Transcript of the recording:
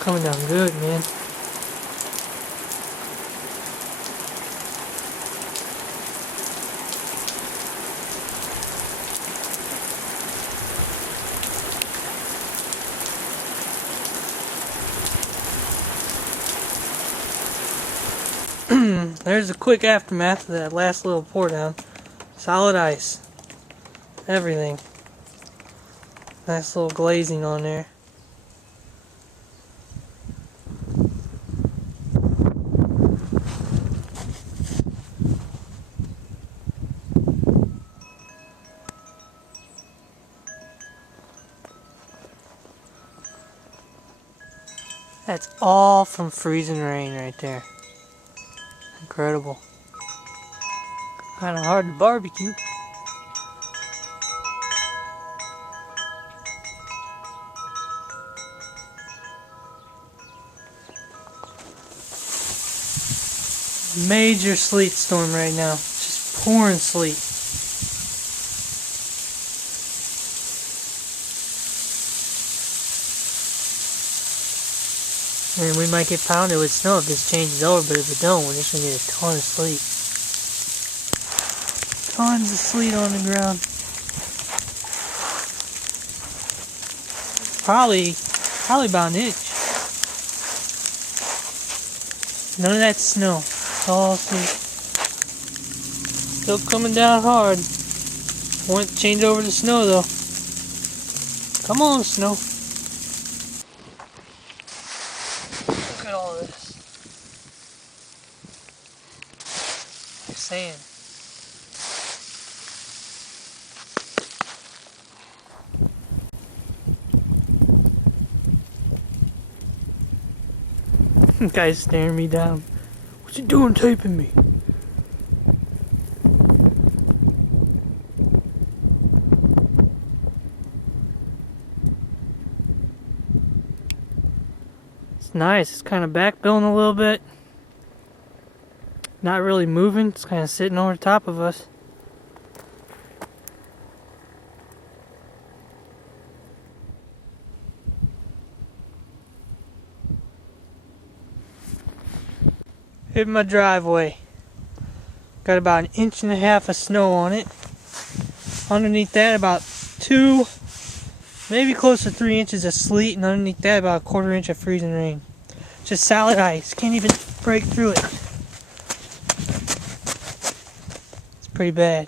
Coming down good, man. There's a quick aftermath of that last little pour down. Solid ice. Everything. Nice little glazing on there. That's all from freezing rain right there. Incredible. Kind of hard to barbecue. Major sleet storm right now. Just pouring sleet. And we might get pounded with snow if this changes over, but if it don't, we're just going to get a ton of sleet. Tons of sleet on the ground. Probably about an inch. None of that snow. It's all sleet. Still coming down hard. Won't change over to snow though. Come on, snow. Look at all this. Like sand. Guy's staring me down. What's he doing taping me? It's nice. It's kind of backbilling a little bit. Not really moving. It's kind of sitting over top of us. Here's my driveway. Got about 1.5 inches of snow on it. Underneath that about 2, maybe close to 3 inches of sleet, and underneath that about 1/4 inch of freezing rain. Just solid ice. Can't even break through it. It's pretty bad.